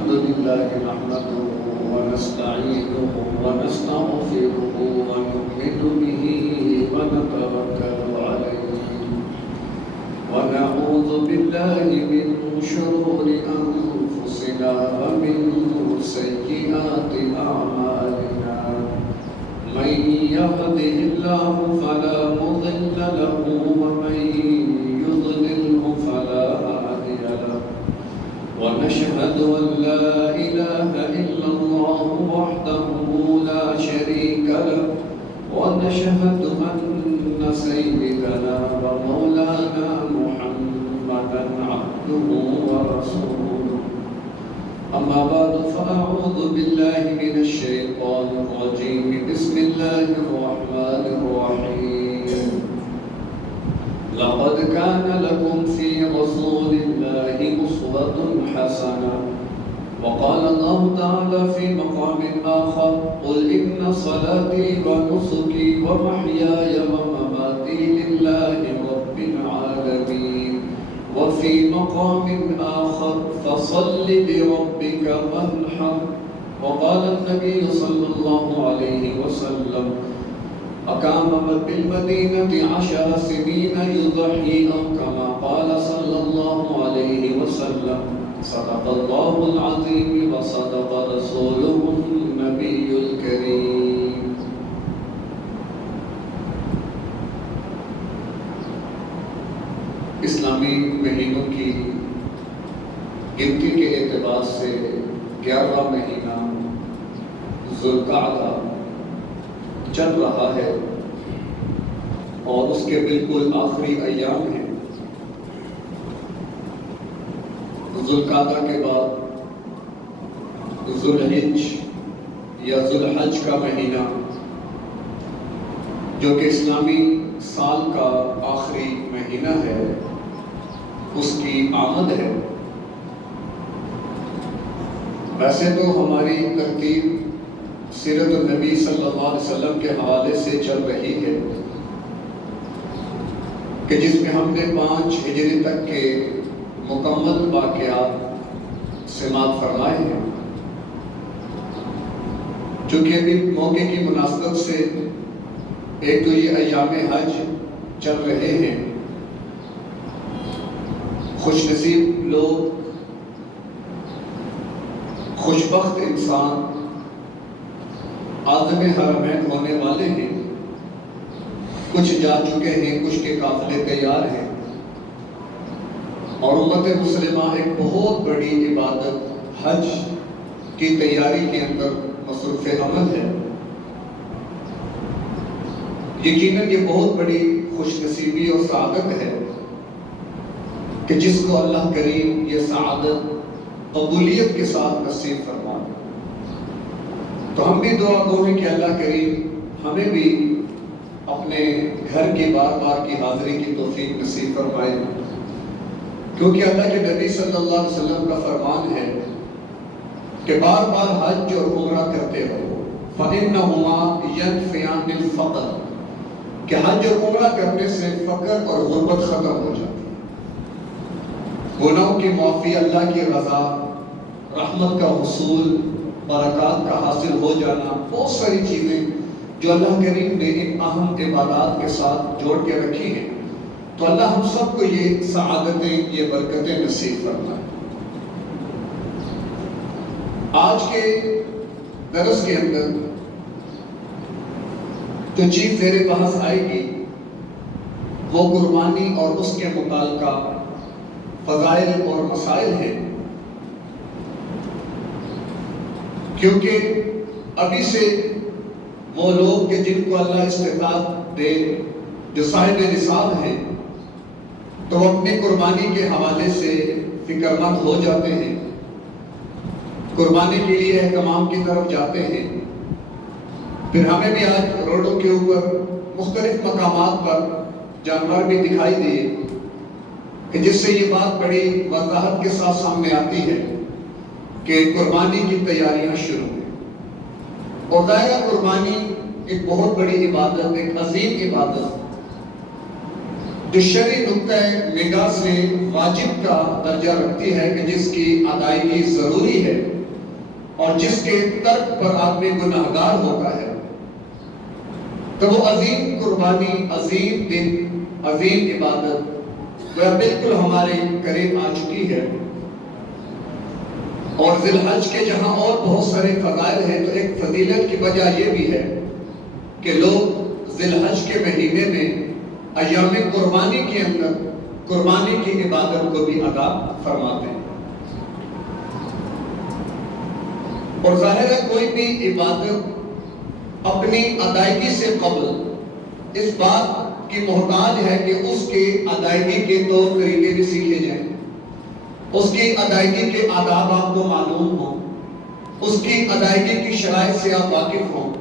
الحمد لله نحمده ونستعينه ونستغفره ونؤمن به ونتوكل عليه ونعوذ بالله من شرور أنفسنا ومن سيئات أعمالنا من يهده الله فلا مضل له ومن يضلله فلا هادي له ونشهد أن لا إله إلا الله وحده لا شريك له ونشهد أن سيدنا ومولانا محمدا عبده ورسوله أما بعد فأعوذ بالله من الشيطان الرجيم بسم الله الرحمن الرحيم لقد كان لكم في رسول الله أسوة حسنة وقال الله تعالى في مقام آخر قل إن صلاتي ونسكي ومحياي ومماتي لله رب العالمين وفي مقام آخر فصل لربك وانحر وقال النبي صلى الله عليه وسلم أقام بالمدينة 10 سنين يضحي أو كما قال صلى الله عليه وسلم صدق الله العظيم وصدق رسوله النبي الكريم. اسلامی مہینوں کی گنتی کے اعتبار سے 11واں مہینہ ذوالقعدہ چل رہا ہے اور اس کے بالکل آخری ایام ہیں. ذوالقعدہ کے بعد ذوالحج یا ذوالحج کا مہینہ جو کہ اسلامی سال کا آخری مہینہ ہے اس کی آمد ہے. ویسے تو ہماری ترتیب سیرت النبی صلی اللہ علیہ وسلم کے حوالے سے چل رہی ہے کہ جس میں ہم نے 5 ہجری تک کے مکمل واقعات سماعت فرمائے ہیں. چونکہ ابھی موقع کی مناسبت سے ایک تو یہ ایام حج چل رہے ہیں. خوش نصیب لوگ، خوشبخت انسان عازم حرمین ہونے والے ہیں. کچھ جا چکے ہیں، کچھ کے قافلے تیار ہیں اور امت مسلمہ ایک بہت بڑی عبادت حج کی تیاری کے اندر مصروف عمل ہے. یقیناً یہ بہت بڑی خوش نصیبی اور سعادت ہے کہ جس کو اللہ کریم یہ سعادت قبولیت کے ساتھ نصیب فرمائے. تو ہم بھی دعا گو ہیں کہ اللہ کریم ہمیں بھی اپنے گھر کی بار بار کی حاضری کی توفیق نصیب فرمائے. کیونکہ اللہ کے نبی صلی اللہ علیہ وسلم کا فرمان ہے کہ بار بار حج اور عمرہ کرتے رہو فَإِنَّهُمَا يَنْفِيَانِ الْفَقْرَ، کہ حج اور عمرہ کرنے سے فقر اور غربت ختم ہو جاتی ہے. گناہوں کی معافی، اللہ کی رضا، رحمت کا حصول، برکات کا حاصل ہو جانا، بہت ساری چیزیں جو اللہ کریم نے ان اہم عبادات کے ساتھ جوڑ کے رکھی ہیں. تو اللہ ہم سب کو یہ سعادتیں، یہ برکتیں نصیب فرمائے. آج کے درس کے اندر جو چیز زیر بحث آئے گی وہ قربانی اور اس کے متعلقہ فضائل اور مسائل ہیں. کیونکہ ابھی سے وہ لوگ کہ جن کو اللہ استطاعت دے، جو صاحب نصاب ہیں، تو وہ اپنی قربانی کے حوالے سے فکر مند ہو جاتے ہیں، قربانی کے لیے اہتمام کی طرف جاتے ہیں. پھر ہمیں بھی آج روڈوں کے اوپر مختلف مقامات پر جانور بھی دکھائی دیے کہ جس سے یہ بات بڑی وضاحت کے ساتھ سامنے آتی ہے کہ قربانی کی تیاریاں شروع ہیں. اور ظاہر قربانی ایک بہت بڑی عبادت، ایک عظیم عبادت جو شرعی نقطۂ نگاہ سے واجب کا درجہ رکھتی ہے کہ جس کی ادائیگی ضروری ہے اور جس کے ترک پر آدمی گناہگار ہوتا ہے، تو وہ عظیم قربانی، عظیم دن، عظیم عبادت وہ بالکل ہمارے قریب آ چکی ہے۔ اور ذی الحج کے جہاں اور بہت سارے فضائل ہیں، تو ایک فضیلت کی وجہ یہ بھی ہے کہ لوگ ذی الحج کے مہینے میں ایام قربانی کے اندر قربانی کی عبادت کو بھی ادا فرماتے ہیں۔ اور ظاہر ہے کوئی بھی عبادت اپنی ادائیگی سے قبل اس بات کی محتاج ہے کہ اس کے ادائیگی کے طور طریقے بھی سیکھے جائیں، اس کی ادائیگی کے آداب آپ کو معلوم ہوں، اس کی ادائیگی کی شرائط سے آپ واقف ہوں،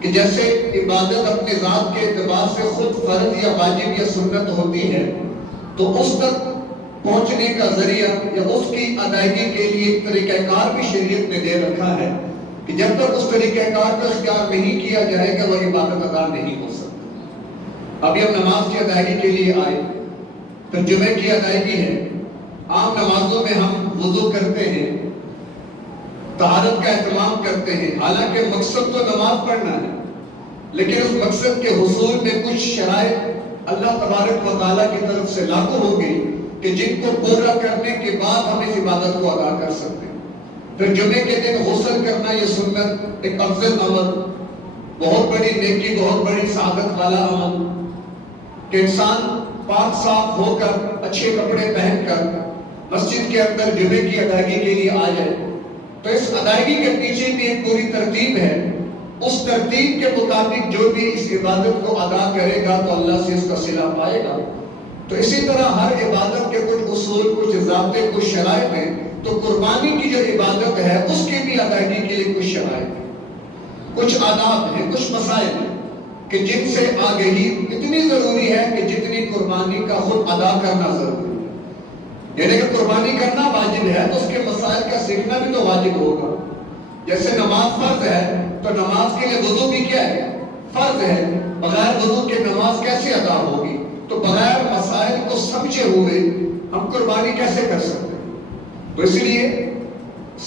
کہ جیسے عبادت اپنے ذات کے اعتبار سے خود فرض یا واجب یا سنت ہوتی ہے، تو اس تک پہنچنے کا ذریعہ یا اس کی ادائیگی کے لیے ایک طریقہ کار بھی شریعت میں دے رکھا ہے کہ جب تک اس طریقہ کار کو اختیار نہیں کیا جائے گا وہ عبادت ادا نہیں ہو سکتی۔ ابھی ہم نماز کی ادائیگی کے لیے آئے، پھر جمعے کی ادائیگی ہے، عام نمازوں میں ہم وضو کرتے ہیں، طہارت کا اہتمام کرتے ہیں، حالانکہ مقصد تو نماز پڑھنا ہے، لیکن اس مقصد کے حصول میں کچھ شرائط اللہ تبارک و تعالیٰ کی طرف سے لاگو ہو گئی کہ جن کو پورا کرنے کے بعد ہم اس عبادت کو ادا کر سکتے ہیں۔ پھر جمعے کے دن غسل کرنا یہ سنت ایک افضل عمل، بہت بڑی نیکی، بہت بڑی سعادت والا عمل کہ انسان پاک صاف ہو کر اچھے کپڑے پہن کر مسجد کے اندر جمعے کی ادائیگی کے لیے آ جائے۔ تو اس ادائیگی کے پیچھے بھی ایک پوری ترتیب ہے، اس ترتیب کے مطابق جو بھی اس عبادت کو ادا کرے گا تو اللہ سے اس کا صلہ پائے گا۔ تو اسی طرح ہر عبادت کے کچھ اصول، کچھ ضابطے، کچھ شرائط ہیں، تو قربانی کی جو عبادت ہے اس کی بھی ادائیگی کے لیے کچھ شرائط ہیں، کچھ آداب ہیں، کچھ مسائل ہیں کہ جن سے آگہی اتنی ضروری ہے کہ جتنی قربانی کا خود ادا کرنا ضروری ہے۔ یعنی کہ قربانی کرنا واجب ہے تو اس کے مسائل کا سیکھنا بھی تو واجب ہوگا۔ جیسے نماز فرض ہے تو نماز کے لیے وضو بھی کیا ہے؟ فرض ہے۔ بغیر وضو کے نماز کیسے ادا ہوگی؟ تو بغیر مسائل کو سمجھے ہوئے ہم قربانی کیسے کر سکتے ہیں؟ تو اس لیے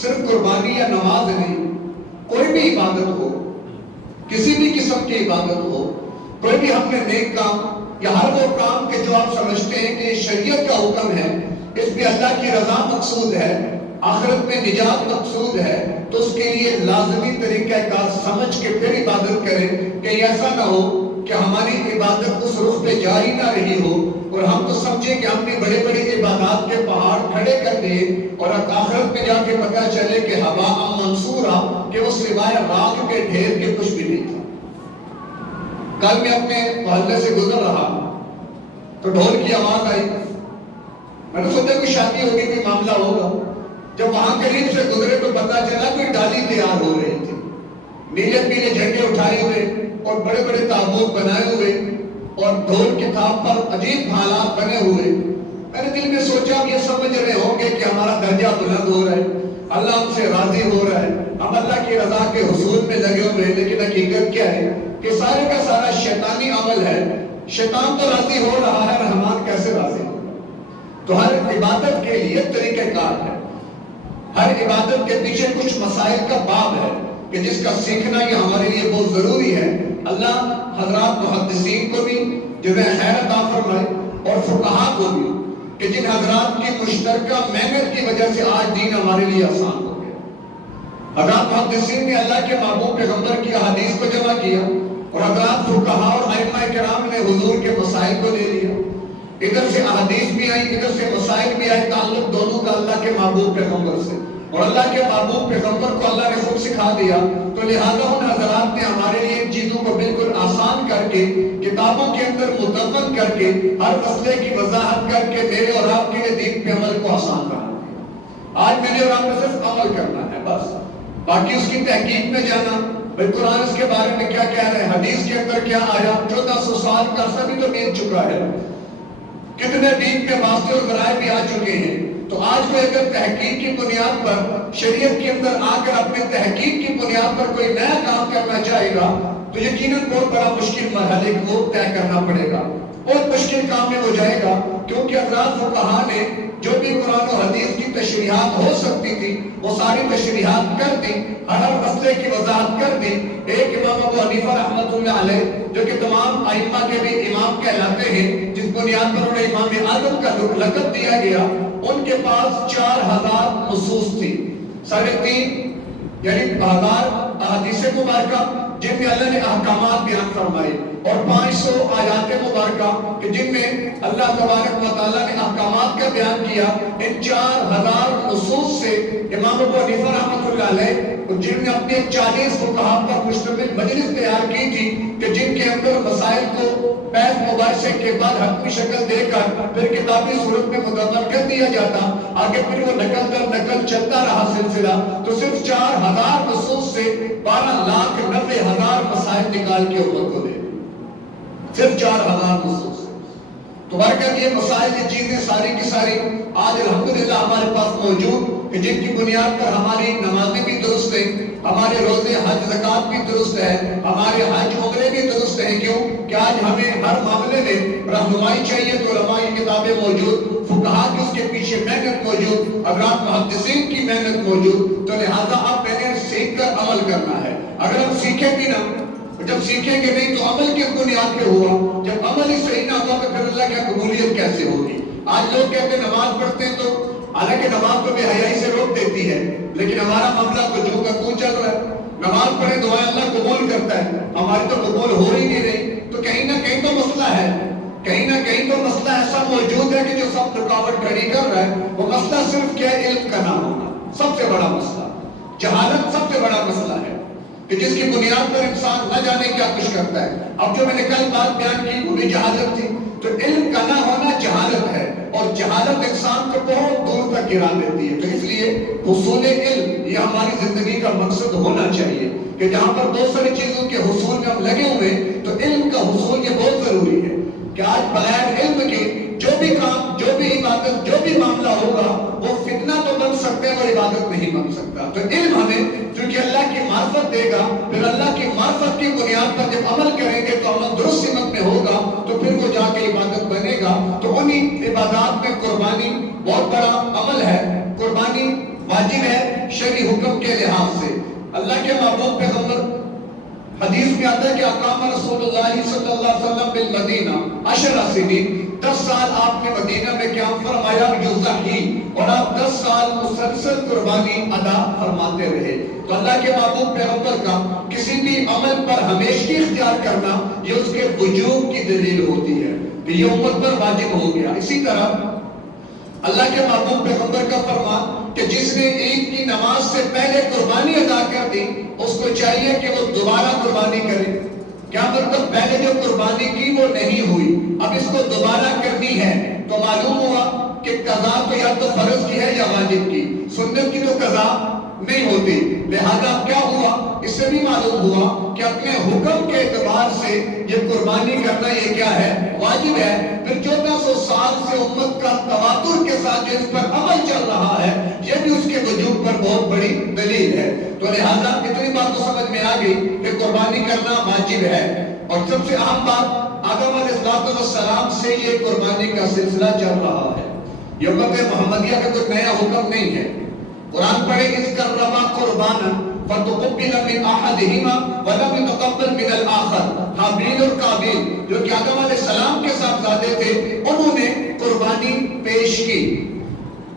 صرف قربانی یا نماز نہیں، کوئی بھی عبادت ہو، کسی بھی قسم کی عبادت ہو، کوئی بھی ہم نے نیک کام یا ہر وہ کام کہ جو آپ سمجھتے ہیں کہ شریعت کا حکم ہے، اس میں اللہ کی رضا مقصود ہے، آخرت میں نجات مقصود ہے، تو اس کے لیے لازمی طریقہ کار سمجھ کے پھر عبادت کریں کہ ایسا نہ ہو کہ ہماری عبادت اس رخ پہ جاری نہ رہی ہو اور ہم تو سمجھیں کہ ہم نے بڑے بڑے عبادات کے پہاڑ کھڑے کر دیے اور آخرت میں جا کے پتہ چلے کہ ہوا منصورہ کہ وہ سوائے راکھ کے ڈھیر کے کچھ بھی نہیں تھا۔ کل میں اپنے محلے سے گزر رہا تو ڈھول کی آواز آئی، میں نے سوچا کوئی شادی ہوگی، کوئی معاملہ ہوگا۔ جب وہاں قریب سے گزرے تو پتہ چلا کوئی ڈالی تیار ہو رہی تھی، نیلے پیلے جھنڈے اٹھائے ہوئے اور بڑے بڑے تابوت بنائے ہوئے اور ڈھول کی تھاپ پر عجیب حالات بنے ہوئے۔ میں نے دل میں سوچا یہ سمجھ رہے ہوں گے کہ ہمارا درجہ بلند ہو رہا ہے، اللہ ہم سے راضی ہو رہا ہے، ہم اللہ کی رضا کے حصول میں لگے ہوئے ہیں، لیکن حقیقت کیا ہے کہ سارے کا سارا شیطانی عمل ہے۔ شیطان تو راضی ہو رہا ہے، رحمان کیسے راضی ہو رہا ہے؟ تو ہر عبادت کے لیے طریقہ کار ہے، ہر عبادت کے پیچھے کچھ مسائل کا باب ہے کہ جس کا سیکھنا یہ ہمارے لیے بہت ضروری ہے۔ اللہ حضرات محدثین کو بھی جنہیں خیر عطا فرمائے اور فقہاء کو بھی کہ جن حضرات کی مشترکہ محنت کی وجہ سے آج دین ہمارے لیے آسان ہو گیا۔ حضرات محدثین نے اللہ کے محبوب پیغمبر کی احادیث کو جمع کیا اور حضرات فقہاء اور ائمہ کرام نے حضور کے مسائل کو لے لیا، ادھر سے احادیث بھی آئی، ادھر سے مسائل بھی آئے، تعلق دونوں کا اللہ کے محبوب پیغمبر سے، اور اللہ کے محبوب پیغمبر کو اللہ نے خود سکھا دیا، تو لہذا ان حضرات نے ہمارے لیے ان چیزوں کو بالکل آسان کر کے کتابوں کے اندر مدون کر کے ہر مسئلے کی وضاحت کر کے میرے اور آپ کے لیے دین پہ عمل کو آسان بنا دیا۔ آج میرے اور آپ نے صرف عمل کرنا ہے بس، باقی اس کی تحقیق میں جانا، بھائی قرآن اس کے بارے میں کیا کہہ رہے ہیں، حدیث کے اندر کیا آیا، 1400 سال کا عرصہ بھی تو بیت چکا ہے، کتنے دین کے واسطے اور ذرائع بھی آ چکے ہیں۔ تو آج کوئی اگر تحقیق کی بنیاد پر شریعت کے اندر آ کر اپنے تحقیق کی بنیاد پر کوئی نیا کام کرنا چاہے گا تو یقیناً بہت بڑا مشکل مرحلے کو طے کرنا پڑے گا۔ بہت مشکل کام میں ہو جائے گا، کیونکہ حضرات فقہا نے جو بھی قرآن و حدیث کی تشریحات ہو سکتی تھی وہ ساری تشریحات کر دی، ہر مسئلے کی وضاحت کر دی۔ ایک امام ابو حنیفہ رحمۃ اللہ علیہ جو کہ تمام ائمہ کے بھی امام کہلاتے ہیں، جس بنیاد پر انہیں امام اعظم کا لقب دیا گیا، ان کے پاس 4000 نصوص تھی، 3.5 یعنی 1000 احادیث مبارکہ جن میں اللہ نے احکامات بیان فرمائے، اور 500 آیات مبارکہ کہ جن میں اللہ تبارک و تعالیٰ نے احکامات کا بیان کیا۔ ان 4000 نصوص سے امام ابو حنیفہ رحمۃ اللہ علیہ جن نے اپنے 40 فقہا پر مشتمل مجلس تیار کی تھی کہ جن کے اندر مسائل کو بحث مباحثے کے بعد حتمی شکل دے کر پھر کتابی صورت میں مدون کر دیا جاتا، آگے پھر وہ نقل در نقل چلتا رہا سلسلہ، تو صرف 4000 نصوص سے 12,90,000 مسائل نکال کے امت کو دے، صرف 4000 نصوص سے۔ تو برکت یہ مسائل، یہ چیزیں ساری کی ساری آج الحمدللہ ہمارے پاس موجود کہ جن کی بنیاد پر ہماری نمازیں بھی درست ہیں، ہمارے روزے حج زکوٰۃ بھی درست ہے، ہمارے حج عمرے بھی درست ہیں۔ کیوں کہ آج ہمیں ہر معاملے میں رہنمائی چاہیے تو علماء کی کتابیں موجود، فقہا کی اس کے پیچھے محنت موجود، حضرات محدثین کی محنت موجود، تو لہٰذا اب میں نے سیکھ کر عمل کرنا ہے۔ اگر ہم سیکھیں بھی نہ، جب سیکھیں گے نہیں تو عمل کس بنیاد پہ ہوا؟ جب عمل ہی صحیح نہ ہوا تو پھر اللہ کی قبولیت کیسے ہوگی؟ آج لوگ کہتے ہیں نماز پڑھتے ہیں، تو حالانکہ نماز تو بے حیائی سے روک دیتی ہے، لیکن ہمارا معاملہ تو جو کا تو چل رہا ہے، نماز پڑھے دعائیں اللہ قبول کرتا ہے، ہماری تو قبول ہو ہی نہیں رہی، تو کہیں نہ کہیں تو مسئلہ ہے، کہیں نہ کہیں تو مسئلہ ایسا موجود ہے کہ جو سب رکاوٹ کھڑی کر رہا ہے۔ وہ مسئلہ صرف کیا ہے؟ علم کا نہ ہونا سب سے بڑا مسئلہ، جہالت سب سے بڑا مسئلہ ہے کہ جس کی بنیاد پر انسان نہ جانے کیا کچھ کرتا ہے۔ اب جو میں نے کل بات بیان کی وہ بھی جہالت تھی، تو علم کا نہ ہونا جہالت ہے، اور جہالت انسان کو بہت دور تک گرا دیتی ہے۔ تو اس لیے حصول علم یہ ہماری زندگی کا مقصد ہونا چاہیے کہ جہاں پر بہت ساری چیزوں کے حصول میں ہم لگے ہوئے، تو علم کا حصول یہ بہت ضروری ہے کہ آج بغیر علم کے جو بھی کام، جو بھی عبادت، جو بھی معاملہ ہوگا وہ فتنہ تو بن سکتے ہیں اور عبادت نہیں بن سکتا۔ تو علم ہمیں چونکہ اللہ کی معرفت دے گا، پھر اللہ کی معرفت کی بنیاد پر جب عمل کریں گے تو عمل درست سمت میں ہوگا، تو پھر وہ جا کے عبادت بنے گا۔ تو انہی عبادات میں قربانی بہت بڑا عمل ہے، قربانی واجب ہے شرعی حکم کے لحاظ سے۔ اللہ کے محبوب پیغمبر حدیث میں آتا ہے کہ اقام رسول اللہ صلی اللہ علیہ وسلم بالمدینہ 10 سنین، 10 سال آپ نے مدینہ میں قیام فرمایا، یضحی، اور آپ 10 سال مسلسل قربانی ادا فرماتے رہے۔ تو اللہ کے محبوب پیغمبر کا کسی بھی عمل پر ہمیشگی اختیار کرنا یہ اس کے وجوب کی دلیل ہوتی ہے کہ یہ امت پر واجب ہو گیا۔ اسی طرح اللہ کے محبوب پیغمبر کا فرمان کہ جس نے عید کی نماز سے پہلے قربانی ادا کر دی اس کو چاہیے کہ وہ دوبارہ قربانی کرے۔ کیا مطلب؟ پہلے جو قربانی کی وہ نہیں ہوئی، اب اس کو دوبارہ کرنی ہے، تو معلوم ہوا کہ قضا تو یا تو فرض کی ہے یا واجب کی، سنت کی تو قضا نہیں ہوتی۔ لہذا کیا ہوا؟ اس سے بھی معلوم ہوا کہ اپنے حکم کے اعتبار سے یہ قربانی کرنا یہ کیا ہے؟ واجب ہے۔ پھر 1400 سال سے امت کا تواتر کے ساتھ جو اس پر عمل چل رہا ہے یہ بھی اس کے وجوب پر بہت بڑی دلیل ہے۔ تو لہذا اتنی بات تو سمجھ میں آ گئی کہ قربانی کرنا واجب ہے۔ اور سب سے اہم بات، آدم علیہ السلام سے یہ قربانی کا سلسلہ چل رہا ہے، یہ امت محمدیہ کا کوئی نیا حکم نہیں ہے۔ قرآن پڑھے اس کرما قربانا فتقبل من احدہما ولم يتقبل من الآخر، حابیل اور قابیل جو کہ آدم علیہ السلام کے صاحبزادے تھے، انہوں نے قربانی پیش کی۔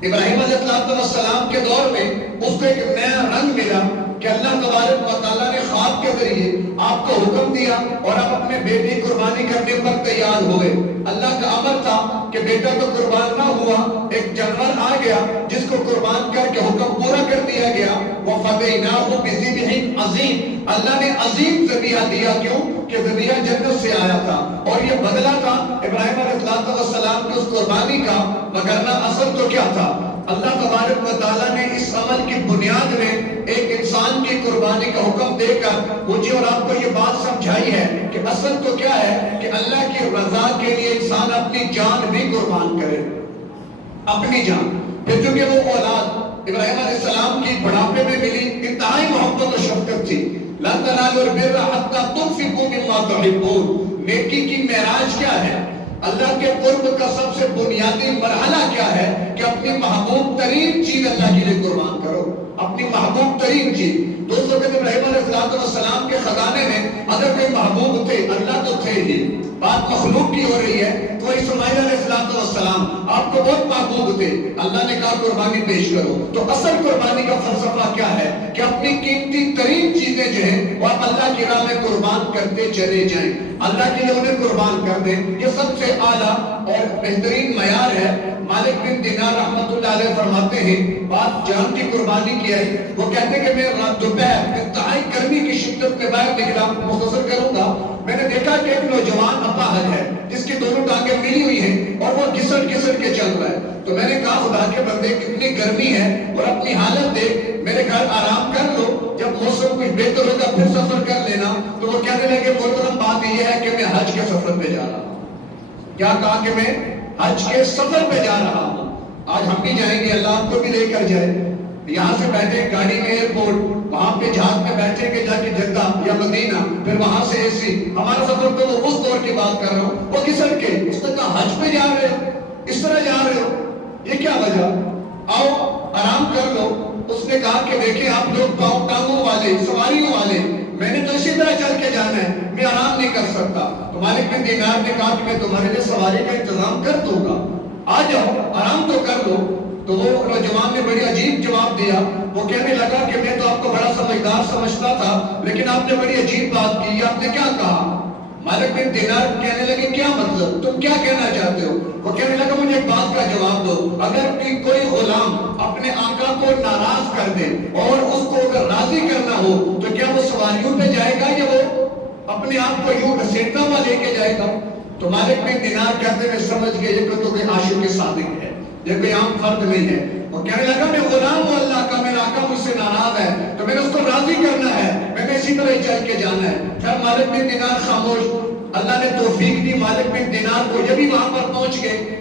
ابراہیم علیہ السلام کے دور میں اس کو ایک نیا رنگ ملا کہ اللہ تبارک و تعالیٰ نے خواب کے ذریعے آپ کو حکم دیا اور آپ اپنے بیٹے قربانی کرنے پر تیار ہوئے۔ اللہ کا امر تھا کہ بیٹا تو قربان نہ ہوا، ایک جانور آ گیا جس کو قربان کر کے حکم پورا کر دیا گیا۔ وَفَدَيْنَاهُ بِذِبْحٍ عَظِيمٍ، اللہ نے عظیم ذبیحہ دیا، کیوں کہ ذبیحہ جنت سے آیا تھا اور یہ بدلہ تھا ابراہیم علیہ السلام کی اس قربانی کا، مگر اصل تو کیا تھا؟ اللہ تبارک و تعالیٰ نے اس عمل کی بنیاد میں ایک انسان کی قربانی کا حکم دے کر مجھے اور آپ کو یہ بات سمجھائی ہے کہ اصل تو کیا ہے کہ اللہ کی رضا کے لیے انسان اپنی جان بھی قربان کرے، اپنی جان۔ پھر چونکہ وہ اولاد ابراہیم علیہ السلام کی بڑھاپے میں ملی، انتہائی محبت و شفقت تھی۔ لَن تَنَالُوا الْبِرَّ حَتَّىٰ تُنفِقُوا مِمَّا تُحِبُّونَ، نیکی کی معراج کیا ہے؟ اللہ کے قرب کا سب سے بنیادی مرحلہ کیا ہے کہ اپنی محبوب ترین چیز اللہ کے لیے قربان کرو، اپنی محبوب ترین چیز۔ دوستوں کے ابراہیم علیہ السلام کے خزانے میں اگر کوئی محبوب تھے اللہ تو تھے ہی، بات مخلوق کی ہو رہی ہے تو اسماعیل علیہ السلام آپ کو بہت محبوب تھے، اللہ نے کہا قربانی پیش کرو۔ تو اصل قربانی کا فلسفہ کیا ہے کہ اپنی قیمتی ترین چیزیں جو ہیں وہ آپ اللہ کی راہ میں قربان کرتے چلے جائیں، اللہ کے لیے انہیں قربان کر دیں۔ یہ سب سے اعلیٰ اور بہترین معیار ہے۔ مالک بن دینار رحمۃ اللہ علیہ فرماتے ہیں بات جان کی قربانی کی ہے، وہ کہتے ہیں کہ میں دوپہر انتہائی گرمی کی شدت میں باہر نکلا، مختصر کروں گا، میں نے دیکھا کہ ایک نوجوان اپاہج ہے جس کی دونوں ٹانگیں ملی ہوئی ہیں اور وہ گھسٹ گھسٹ کے چل رہا ہے۔ تو میں نے کہا خدا کے بندے کتنی گرمی ہے اور اپنی حالت دیکھ، میرے گھر آرام کر لو، جب موسم کچھ بہتر ہوگا پھر سفر کر لینا۔ تو وہ کہنے لگے محترم بات یہ ہے کہ میں حج کے سفر پہ جا رہا ہوں۔ کیا کہا کہ میں حج کے سفر پہ جا رہا ہوں۔ آج ہم بھی جائیں گے، اللہ آپ کو بھی لے کر جائے۔ یہاں سے بیٹھے گاڑی میں ایئرپورٹ، وہاں پہ جہاز میں بیٹھیں گے جا کے جدہ یا مدینہ، پھر وہاں سے اے سی۔ ہمارا سفر تو وہ اس دور کی بات کر رہا ہوں، وہ گھسٹ کے اس نے کہا حج پہ جا رہے ہو، اس طرح جا رہے ہو، یہ کیا وجہ؟ آؤ آرام کر لو۔ اس نے کہا کہ دیکھیں آپ لوگ پاؤں ٹانگوں والے، سواریوں والے، میں نے تو اسی طرح چل کے جانا ہے، میں آرام نہیں کر سکتا۔ تو مالک بن دینار نے کہا کہ میں تمہارے لیے سواری کا انتظام کر دوں گا، آ جاؤ آرام تو کر لو۔ تو وہ نوجوان نے بڑی عجیب جواب دیا، وہ کہنے لگا کہ میں تو آپ کو بڑا سمجھدار سمجھتا تھا، لیکن آپ نے بڑی عجیب بات کی، آپ نے کیا کہا؟ مالک بن دینار کہنے لگے کیا مطلب، تم کیا کہنا چاہتے ہو؟ وہ کہنے لگا مجھے ایک بات کا جواب دو، اگر کوئی غلام اپنے آقا کو ناراض کر دے اور اس کو اگر راضی کرنا ہو تو کیا وہ سواریوں پہ جائے گا یا وہ اپنے آپ کو یوں گھسیٹتا ہوا لے کے جائے گا؟ تو مالک بن دینار کہتے ہیں سمجھ گئے یہ تو کوئی عاشق صادق ہے، یہ کوئی عام فرد نہیں ہے۔ وہ کہنے لگا میں غلام ہوں اللہ کا، میرا آقا مجھ سے ناراض ہے تو میں نے اس کو راضی کرنا ہے، میں نے اسی طرح ہی چل کے جانا ہے۔ پھر مالک بن دینار خاموش، اللہ نے توفیق دی مالک بن دینار کو، یہ بھی وہاں پر پہنچ گئے،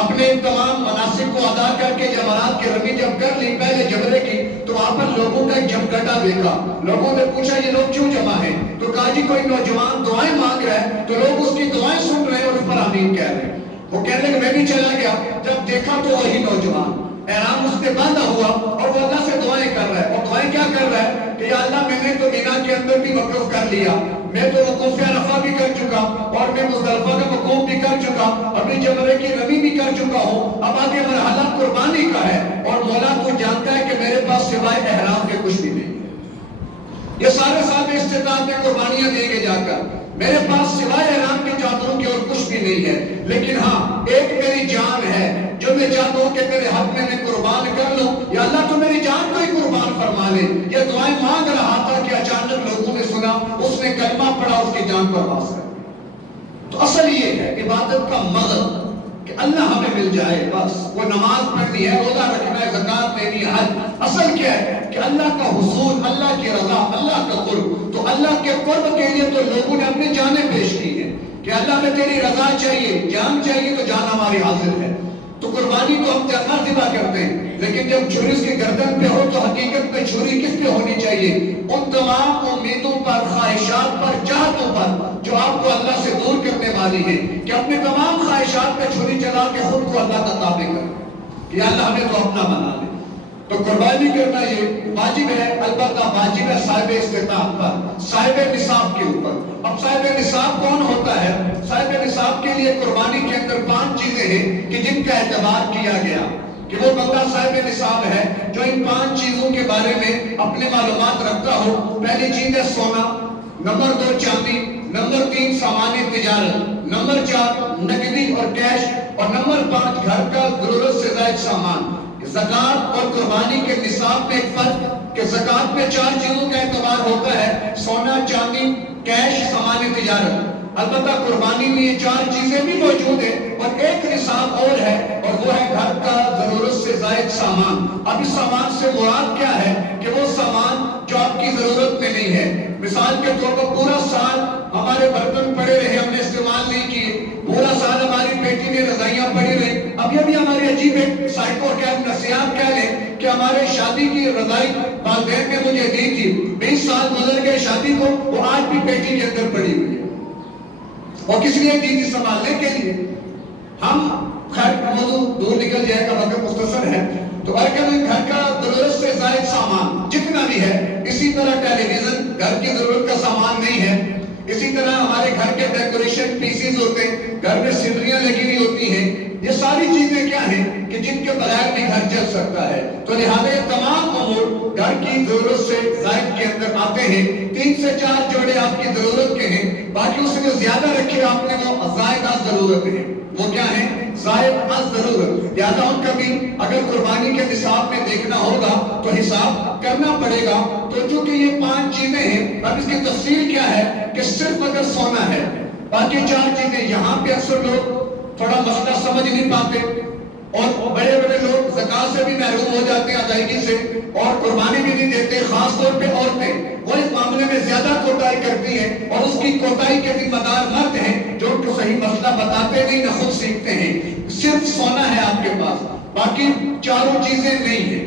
اپنے تمام مناسک کو ادا کر کے جمرات کی رمی جب کر لی پہلے جمرے کی، تو وہاں پر لوگوں کا ایک جمگٹا دیکھا۔ لوگوں نے پوچھا یہ لوگ کیوں جمع ہیں؟ تو کہا جی کوئی نوجوان دعائیں مانگ رہا ہے تو لوگ اس کی دعائیں سن رہے ہیں اور اس پر آمین کہہ رہے ہیں۔ وہ کہنے لگے میں بھی چلا گیا، جب دیکھا تو وہی نوجوان احرام اس نے باندھا ہوا اور وہ اللہ سے دعائیں کر رہا ہے، اور دعائیں کیا کر رہا ہے کہ یا اللہ میں نے تو مینا کے اندر بھی وقوف کر لیا، میں تو وقوف عرفہ بھی کر چکا اور میں مزدلفہ کا وقوف بھی کر چکا، اپنی جمرے کی رمی بھی کر چکا ہوں، اب آگے مرحلہ قربانی کا ہے، اور مولا تو جانتا ہے کہ میرے پاس سوائے احرام کے کچھ بھی نہیں ہے، یہ سارے ساتھ استطاعت میں قربانیاں دیں گے جا کر، میرے پاس سوائے احرام کی چادروں کے اور کچھ بھی نہیں ہے، لیکن ہاں ایک میری جان ہے جو میں چاہتا ہوں کہ تیرے حق میں قربان کر لوں، یا اللہ تو میری جان کو ہی قربان فرما لے۔ یہ دعائیں مانگ رہا تھا کہ اچانک لوگوں نے سنا، اس نے کلمہ پڑھا، اس کی جان پرواز کر دی۔ تو اصل یہ ہے عبادت کا مغرب کہ اللہ ہمیں مل جائے، بس وہ نماز پڑھنی ہے، روزہ رکھنا ہے، زکات دینی ہے، حج۔ اصل کیا ہے کہ اللہ کا حصول، اللہ کی رضا، اللہ کا قرب۔ تو اللہ کے قرب کے لیے تو لوگوں نے اپنی جانیں پیش کی ہیں کہ اللہ میں تیری رضا چاہیے، جان چاہیے تو جان ہماری حاضر ہے۔ تو قربانی تو ہم جانور ذبح کرتے ہیں، لیکن جب چھری اس کی گردن پہ ہو تو حقیقت میں چھری کس پہ ہونی چاہیے؟ ان تمام امیدوں پر، خواہشات پر، چاہتوں پر جو آپ کو اللہ سے دور کرنے والی ہے، کہ اپنے تمام خواہشات پہ چھری چلا کے خود کو اللہ کا تابع کریں کہ اللہ ہمیں تو اپنا بنا لے۔ تو قربانی کرنا یہ واجب ہے، البتہ واجب ہے صاحب استطاعت پر، صاحب نصاب کے اوپر۔ اب صاحب نصاب کون ہوتا ہے؟ صاحب نصاب کے لیے قربانی کے اندر 5 چیزیں ہیں کہ جن کا اعتبار کیا گیا کہ وہ بندہ صاحب نصاب ہے جو ان 5 چیزوں کے بارے میں اپنے معلومات رکھتا ہو۔ پہلی چیز ہے سونا، نمبر 2 چاندی، نمبر 3 سامان تجارت، نمبر 4 نقدی اور کیش، اور نمبر 5 گھر کا ضرورت سے زائد سامان۔ زکات اور قربانی کے نصاب میں ایک فرق کہ زکات میں 4 چیزوں کا اعتبار ہوتا ہے، سونا، چاندی، کیش، سامان تجارت۔ البتہ قربانی میں یہ 4 چیزیں بھی موجود ہیں اور ایک نصاب اور ہے، اور وہ ہے گھر کا ضرورت سے زائد سامان۔ اب اس سامان سے مراد کیا ہے کہ وہ سامان جو آپ کی ضرورت میں نہیں ہے۔ مثال کے طور پر پورا سال ہمارے برتن پڑے رہے، ہم نے استعمال نہیں کیے، پورا سال ہماری بیٹی نے رضائیاں پڑی رہی۔ اب یہ بھی ہماری عجیب ایک سائیکو کہہ نصیحت کہہ لیں کہ ہمارے شادی کی رضائی والدین نے مجھے دی تھی، 20 سال گزر گئے شادی کو، وہ آج بھی بیٹی کے اندر پڑی ہوئی ہے۔ اور کس لیے دی تھی؟ سنبھالنے کے لیے. ہم خیر موضوع دور نکل جائے گا، وقت مختصر ہے. تو گھر کا ضرورت سے زائد سامان جتنا بھی ہے، اسی طرح ٹیلی ویژن گھر کی ضرورت کا سامان نہیں ہے. اسی طرح ہمارے گھر کے ڈیکوریشن پیسز ہوتے ہیں، گھر میں سینریاں لگی ہوئی ہوتی ہیں. یہ ساری چیزیں کیا ہیں کہ جن کے بغیر بھی گھر چل سکتا ہے. تو لہٰذا یہ تمام امور گھر کی ضرورت سے زائد کے اندر آتے ہیں. 3 سے 4 جوڑے آپ کی ضرورت کے ہیں، باقی اس میں زیادہ رکھے آپ نے وہ زائد از ضرورت ہے. وہ کیا ہے؟ زائد از ضرورت. لہٰذا ان کا بھی اگر قربانی کے نصاب میں دیکھنا ہوگا تو حساب کرنا پڑے گا. تو چونکہ یہ 5 چیزیں ہیں، اب اس کی تفصیل کیا ہے کہ صرف اگر سونا ہے، باقی 4 چیزیں. یہاں پہ اکثر لوگ تھوڑا مسئلہ سمجھ نہیں پاتے، اور بڑے بڑے لوگ زکات سے بھی محروم ہو جاتے ہیں، ادائیگی سے، اور قربانی بھی نہیں دیتے. خاص طور پہ عورتیں وہ اس معاملے میں زیادہ کوتاہی کرتی ہیں، اور اس کی کوتاہی کے ذمہ دار مرد ہیں جو ان کو صحیح مسئلہ بتاتے نہیں، نہ خود سیکھتے ہیں. صرف سونا ہے آپ کے پاس، باقی چاروں چیزیں نہیں ہیں،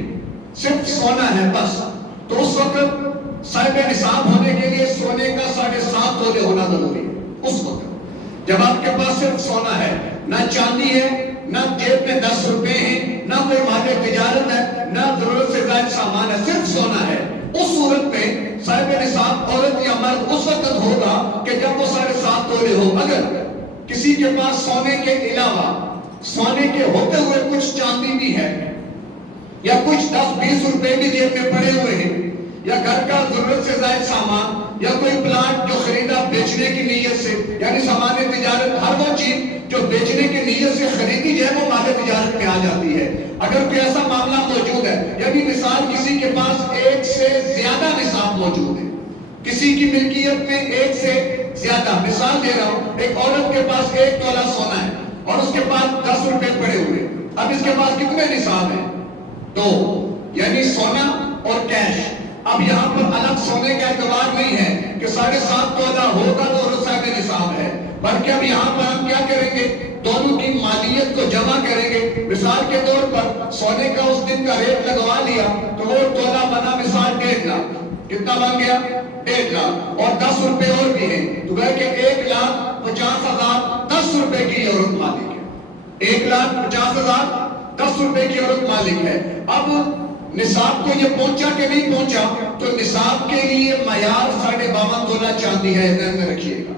صرف سونا ہے بس. تو اس وقت صاحب نصاب ہونے کے لیے سونے کا 7.5 تولے ہونا ضروری ہے. اس وقت جب آپ کے پاس صرف سونا ہے، نہ چاندی ہے، نہ جیب میں 10 روپے ہیں، نہ کوئی مال تجارت ہے، نہ ضرورت سے زائد سامان ہے، صرف سونا ہے، اس صورت میں صاحب نصاب عورت یا مرد اس وقت ہوگا کہ جب وہ 7.5 تولے ہو. اگر کسی کے پاس سونے کے علاوہ سونے کے ہوتے ہوئے کچھ چاندی بھی ہے، یا کچھ 10-20 روپے بھی جیب میں پڑے ہوئے ہیں، یا گھر کا ضرورت سے زائد سامان، یا کوئی پلاٹ جو خریدا بیچنے کی نیت سے، یعنی سامان تجارت، ہر وہ چیز جو بیچنے کی نیت سے خریدی جائے وہ مال تجارت میں آ جاتی ہے. اگر کوئی ایسا معاملہ موجود ہے، یعنی مثال کسی کے پاس 1 سے زیادہ نصاب موجود ہے، کسی کی ملکیت میں 1 سے زیادہ، مثال دے رہا ہوں، ایک عورت کے پاس 1 تولہ سونا ہے اور اس کے پاس 10 روپے پڑے ہوئے. اب اس کے پاس کتنے نصاب ہیں؟ 2، یعنی سونا اور کیش. اب یہاں پر الگ سونے کا اعتبار نہیں ہے کہ 7.5 تولہ ہوگا تو صاحب نصاب ہے، بلکہ اب یہاں پر ہم کیا کریں گے؟ دونوں کی مالیت کو جمع کریں گے. مثال کے طور پر سونے کا اس دن کا ریٹ لگوا لیا تو وہ تولہ بنا مثال 1.5 لاکھ. کتنا بن گیا؟ 1.5 لاکھ. اور 10 روپے اور بھی ہیں تو گئے کہ 1,50,000 10 روپے کی عورت مالک ہے. 1,50,000 10 روپے کی عورت مالک ہے. اب نصاب کو یہ پہنچا کہ نہیں پہنچا؟ تو نصاب کے لیے معیار 52.5 تولہ چاندی ہے. ذہن میں رکھیے گا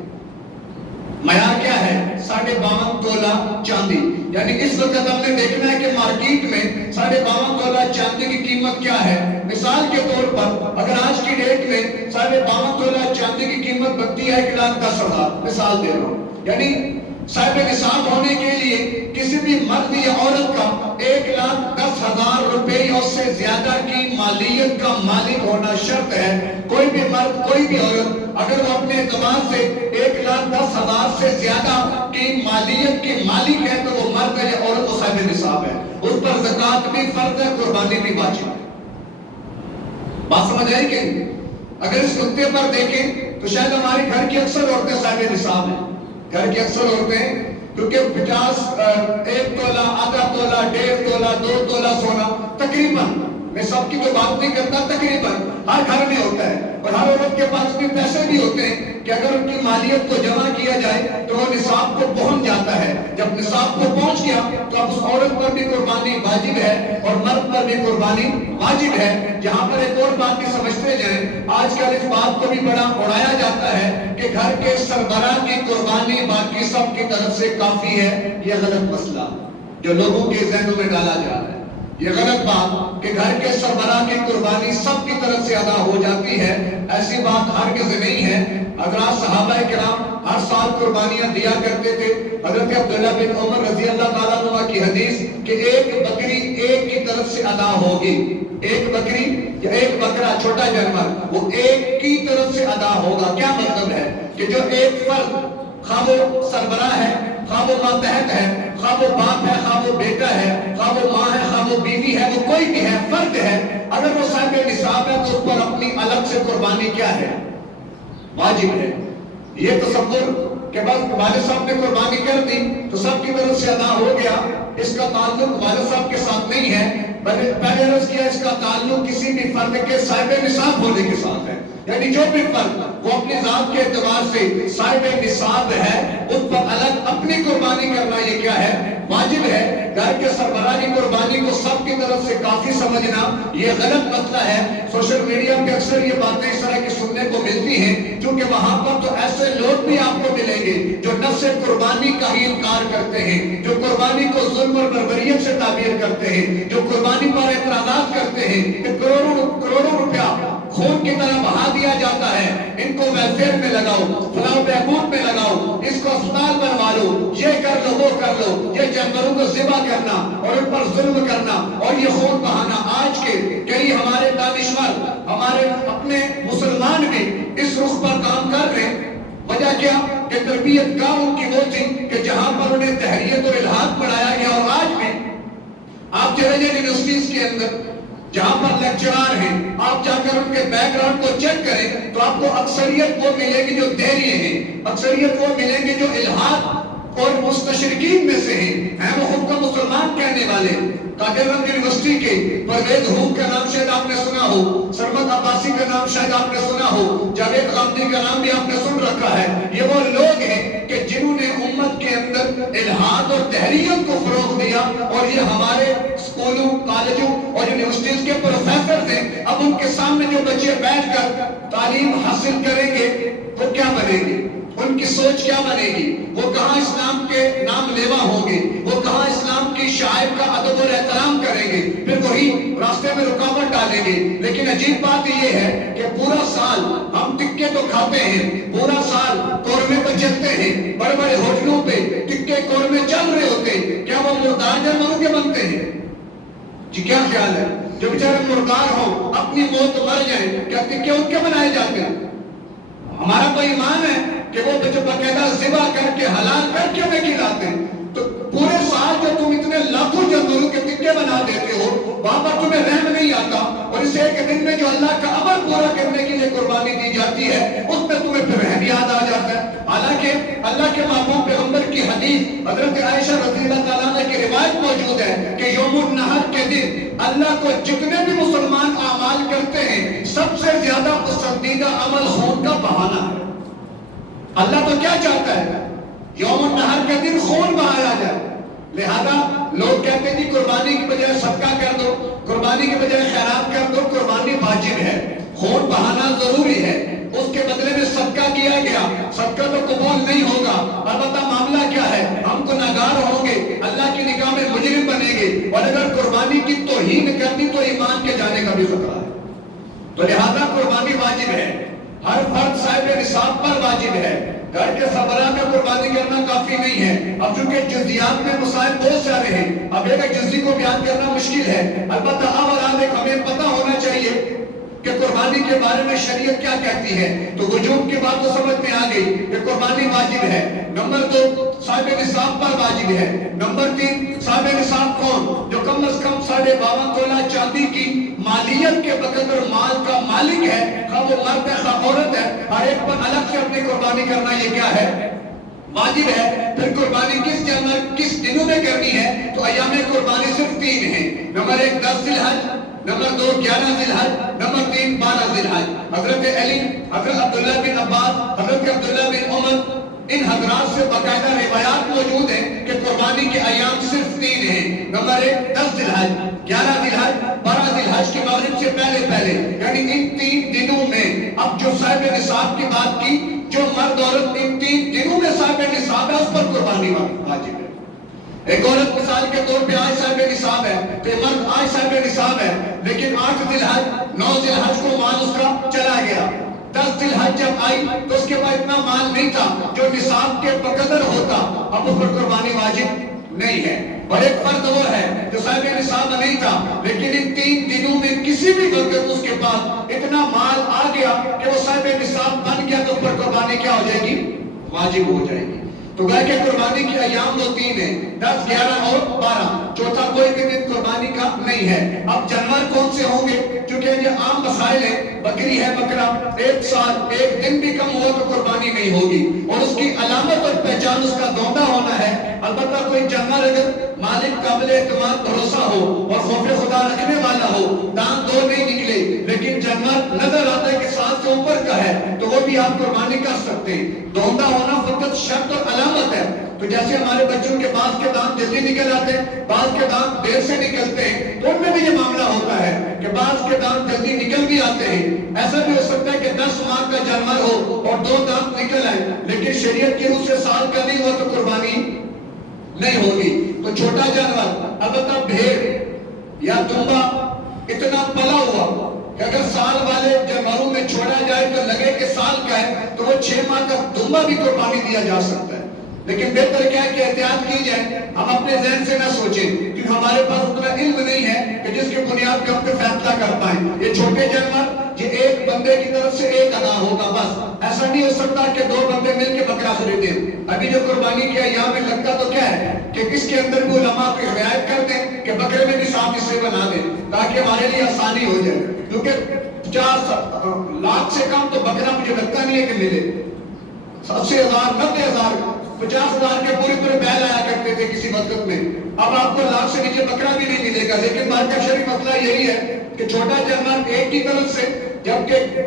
معیار کیا ہے؟ 52.5 تولہ چاندی. یعنی اس وقت ہم نے دیکھنا ہے کہ مارکیٹ میں 52.5 تولہ چاندی کی قیمت کیا ہے. مثال کے طور پر اگر آج کی ڈیٹ میں 52.5 تولہ چاندی کی قیمت بنتی ہے 1,10,000، مثال دے رہا ہوں. یعنی صاحب نصاب ہونے کے لیے کسی بھی مرد یا عورت کا 1,10,000 روپے یا اس سے زیادہ کی مالیت کا مالک ہونا شرط ہے. کوئی بھی مرد، کوئی بھی عورت اگر وہ اپنے اعتبار سے 1,10,000 سے زیادہ کی مالیت کی مالک ہے تو وہ مرد یا عورت وہ صاحب نصاب ہے. اس پر زکات بھی فرض ہے، قربانی بھی واجب ہے. بات سمجھ آئی کہ اگر اس نقطے پر دیکھیں تو شاید ہمارے گھر کی اکثر عورتیں صاحب نصاب ہیں. گھر کی اکثر عورتیں کیونکہ 50 1 تولہ، آدھا تولہ، 1.5 تولہ، 2 تولہ سونا تقریباً، میں سب کی تو بات نہیں کرتا، تقریباً ہر گھر میں ہوتا ہے. اور ہر عورت کے پاس بھی پیسے بھی ہوتے ہیں کہ اگر ان کی مالیت کو جمع کیا جائے تو وہ نصاب کو پہنچ جاتا ہے. جب نصاب کو پہنچ گیا تو اب اس عورت پر بھی قربانی واجب ہے اور مرد پر بھی قربانی واجب ہے. جہاں پر ایک اور بات بھی سمجھتے جائیں، آج کل اس بات کو بھی بڑا اڑایا جاتا ہے کہ گھر کے سربراہ کی قربانی باقی سب کی طرف سے کافی ہے. یہ غلط مسئلہ جو لوگوں کے ذہنوں میں ڈالا جا رہا ہے، یہ غلط بات کہ گھر کے سربراہ کی قربانی سب کی طرف سے ادا ہو جاتی ہے، ایسی بات ہرگز نہیں ہے. حضرات صحابہ کرام ہر سال قربانیاں دیا کرتے تھے. حضرت عبداللہ بن عمر رضی اللہ تعالیٰ عنہ کی حدیث کہ 1 بکری ایک کی طرف سے ادا ہوگی. 1 بکری یا 1 بکرا، چھوٹا جانور، وہ ایک کی طرف سے ادا ہوگا. کیا مطلب ہے کہ جو ایک فرد، خواہ وہ سربراہ ہے، خواہ وہ ماتحت ہے، خواہ وہ باپ ہے، خواہ وہ بیٹا ہے، خواہ وہ ماں ہے، خواہ وہ بیوی ہے، وہ کوئی بھی ہے، فرد ہے، اگر وہ صاحب نصاب ہے تو اس پر اپنی الگ سے قربانی کیا ہے؟ واجب ہے. یہ تصور کہ بس والد صاحب نے قربانی کر دی تو سب کی طرف سے ادا ہو گیا، اس کا تعلق والد صاحب کے ساتھ نہیں ہے، پہلے عرض کیا اس کا تعلق کسی بھی فرد کے صاحب نصاب ہونے کے ساتھ ہے، یعنی جو بھی فرد وہ اپنی ذات کے اعتبار سے صاحب نصاب ہے اس پر الگ اپنی قربانی کرنا یہ کیا ہے؟ واجب ہے۔ گھر کے سربراہ کی قربانی کو سب کی طرف سے کافی سمجھنا یہ غلط مسئلہ ہے۔ سوشل میڈیا پہ اکثر یہ باتیں اس طرح کی سننے کو ملتی ہیں، کیونکہ وہاں پر تو ایسے لوگ بھی آپ کو ملیں گے جو نفس قربانی کا ہی انکار کرتے ہیں، جو قربانی کو ظلم اور بربریت سے تعبیر کرتے ہیں، جو قربانی پر اعتراضات کرتے ہیں کہ کروڑوں روپیہ خون کی طرح بہا دیا جاتا ہے، ان کو ویلفیئر میں لگاؤ، فلاح و بہبود میں لگاؤ، اس کو اسپتال بنوا لو، یہ کر لو وہ کر لو، یہ جانوروں کو ذبح کرنا اور ان پر ظلم کرنا اور یہ خون بہانا۔ آج کے کئی ہمارے دانشور، ہمارے اپنے مسلمان بھی اس رخ پر کام کر رہے ہیں۔ وجہ کیا؟ کہ تربیت گاہ ان کی وہ تھی کہ جہاں پر انہیں تحریت اور الہاد پڑھایا گیا، اور آج بھی آپ چلے جائیں یونیورسٹیز کے اندر جہاں پر لیکچرار ہیں، آپ جا کر ان کے بیک گراؤنڈ کو چیک کریں تو آپ کو اکثریت وہ ملے گی جو دہریے ہیں، اکثریت وہ ملیں گے جو الہاد اور مستشرقین میں سے ہیں وہ خود کو مسلمان کہنے والے۔ قادر رنگ یونیورسٹی کے پرویز ہوم کا نام شاید آپ نے سنا ہو، سرمد عباسی کا نام شاید آپ نے سنا ہو، جاوید غامدی کا نام بھی آپ نے سن رکھا ہے۔ یہ وہ لوگ ہیں کہ جنہوں نے امت کے اندر الہاد اور تحریت کو فروغ دیا، اور یہ ہمارے اسکولوں، کالجوں اور یونیورسٹیز کے پروفیسر تھے۔ اب ان کے سامنے جو بچے بیٹھ کر تعلیم حاصل کریں گے وہ کیا بنیں گے؟ ان کی سوچ کیا بنے گی؟ وہ کہاں اسلام کے نام لیوا ہوں گے؟ وہ کہاں اسلام کی شاعر کا ادب اور احترام کریں گے؟ پھر وہی راستے میں رکاوٹ ڈالیں گے۔ لیکن عجیب بات یہ ہے کہ پورا سال ہم ٹکے تو کھاتے ہیں، پورا سال قورمے تو چلتے ہیں، بڑے بڑے ہوٹلوں پہ ٹکے قورمے چل رہے ہوتے ہیں، کیا وہ مردار جانوروں کے بنتے ہیں؟ جی کیا خیال ہے؟ جو بیچارے مردار ہوں، اپنی موت مر جائیں، کیا ٹکے ان کے بنائے جاتے ہیں؟ ہمارا تو ایمان ہے کہ وہ باقاعدہ ذبح کر کے حلال کر کے ہمیں کھلاتے ہیں۔ تو پورے سال جو تم اتنے لاکھوں جانوروں کے ٹکے بنا دیتے ہو، وہاں پر تمہیں رحم نہیں آتا، اور اسے ایک دن میں جو اللہ کا امر پورا کرنے کے لیے قربانی دی جاتی ہے اس میں تمہیں پھر رحم یاد آ جاتا ہے۔ حالانکہ اللہ کے محبوب پیغمبر کی حدیث حضرت عائشہ رضی اللہ تعالیٰ عنہ کی روایت موجود ہے کہ یوم النحر کے دن اللہ کو جتنے بھی مسلمان اعمال کرتے ہیں سب سے زیادہ پسندیدہ عمل خون کا بہانا ہے۔ اللہ تو کیا چاہتا ہے؟ یوم النحر کے دن خون بہایا جائے۔ لہذا لوگ کہتے ہیں کہ قربانی کی بجائے صدقہ کر دو، قربانی کی بجائے خیرات کر دو، قربانی واجب ہے، خون بہانا ضروری ہے، اس کے بدلے میں صدقہ کیا گیا، صدقہ تو قبول نہیں ہوگا۔ البتہ معاملہ کیا ہے؟ ہم گناہگار ہوں گے، اللہ کی نگاہ میں مجرم بنیں گے، اور اگر قربانی کی توہین کرنی تو ایمان کے جانے کا بھی خطرہ ہے۔ تو لہذا قربانی واجب ہے، ہر فرد صاحب نصاب پر واجب ہے۔ گھر کے سربراہ میں قربانی کرنا کافی نہیں ہے۔ اب چونکہ جزیات میں مسائل بہت سارے ہیں، اب ایک جزی کو بیان کرنا مشکل ہے، البتہ ہمیں پتہ ہونا چاہیے کہ قربانی کے بارے میں شریعت کیا کہتی ہے۔ تو وجوب کی بات تو سمجھ میں آ گئی کہ قربانی واجب ہے۔ نمبر 2 صاحب نصاب پر واجب ہے۔ نمبر 3 صاحب نصاب کون؟ جو کم از کم 52.5 تولہ چاندی کی مالیت کے بقدر مال کا مالک ہے، خواہ وہ مرد ہے خواہ عورت ہے، ہر ایک پر الگ سے اپنی قربانی کرنا یہ کیا ہے؟ واجب ہے۔ پھر قربانی کس دنوں میں کرنی ہے؟ تو ایام قربانی صرف 3 ہیں۔ نمبر 1 10 ذی الحج، نمبر 2 11 ذی الحج، نمبر 3 12 ذی الحج۔ حضرت علی، حضرت عبداللہ بن عباس، حضرت عبداللہ بن عمر، ان حضرات سے باقاعدہ روایات موجود ہیں کہ قربانی کے ایام صرف 3 ہیں۔ نمبر 1 10 ذی الحج، 11 ذی الحج، 12 ذی الحج کی مغرب سے پہلے، یعنی ان 3 دنوں میں۔ اب جو صاحب نصاب کی بات کی، جو مرد عورت ان 3 دنوں میں صاحب نصاب ہے اس پر قربانی واجب ہے۔ ایک عورت مثال کے طور پہ آج صاحب نصاب ہے، تو مرد آج صاحب نصاب ہے، لیکن 8 ذی الحج 9 ذی الحج کو مال اس کا چلا گیا۔ 10 ذی الحج جب آئی تو اس کے بعد اتنا مال نہیں تھا جو نصاب کے بقدر ہوتا، اب اس پر قربانی واجب نہیں ہے۔ اور ایک فرد وہ ہے جو صاحب نصاب نہیں تھا، لیکن ان 3 دنوں میں کسی بھی وقت اس کے پاس اتنا مال آ گیا کہ وہ صاحب نصاب بن گیا، تو اس پر قربانی کیا ہو جائے گی؟ واجب ہو جائے گی۔ تو گائے کے قربانی کے ایام وہ 3 ہیں، 10 11 اور 12، چوتھا کوئی بھی دن قربانی کا نہیں ہے۔ اب جانور کون سے ہوں گے؟ چونکہ یہ عام مسائل ہے، بکری ہے، بکرا، 1 سال 1 دن بھی کم ہوا تو قربانی نہیں ہوگی، اور اس کی علامت اور پہچان اس کا دوندا ہونا ہے۔ البتہ کوئی جانور اگر مالک قابل اعتماد بھروسہ ہو اور خوف خدا رکھنے بھی آپ قربانی کر سکتے ہیں. دھوندا ہونا فقط شرط اور علامت ہے. تو جیسے ہمارے بچوں کے بعض کے دانت جلدی نکل آتے ہیں، بعض کے دانت دیر سے نکلتے ہیں، تو ان میں بھی یہ معاملہ ہوتا ہے کہ بعض کے دانت جلدی نکل بھی آتے ہیں. ایسا بھی ہو سکتا ہے کہ 10 ماہ کا جانور ہو اور 2 دانت نکل آئے، لیکن شریعت کی روح سے سال کا نہیں ہوا تو قربانی نہیں ہوگی. تو چھوٹا جانور، البتہ بھیڑ یا دمبا اتنا پلا ہوا کہ اگر سال والے جانوروں میں چھوڑا جائے تو لگے کہ سال کا ہے، تو وہ 6 ماہ کا دمبا بھی قربانی دیا جا سکتا ہے. لیکن بہتر کیا ہے کہ احتیاط کی جائے. ہم اپنے ذہن سے نہ سوچیں، کیونکہ ہمارے پاس اتنا علم نہیں ہے کہ جس کی بنیاد پہ ہم پہ فیصلہ کر پائیں. یہ چھوٹے جانور یہ ایک بندے کی طرف سے ایک ادا ہوگا بس. ایسا نہیں ہو سکتا کہ 2 بندے مل کے بکرا خریدیں. ابھی جو قربانی کیا یہاں میں لگتا تو کیا ہے کہ اس کے اندر بھی علماء کو رعایت کر دیں کہ بکرے میں بھی 7 حصے بنا دیں تاکہ ہمارے لیے آسانی ہو جائے. کیونکہ 50 لاکھ سے کم تو بکرا مجھے لگتا نہیں ہے کہ ملے. 80,000 90,000 50,000 کے پورے بیل آیا کرتے تھے کسی وقت میں. اب آپ کو لاکھ سے نیچے بکرا بھی نہیں ملے گا. لیکن مارکیٹ شریف مسئلہ یہی ہے کہ چھوٹا جانور ایک کی طرف سے، جبکہ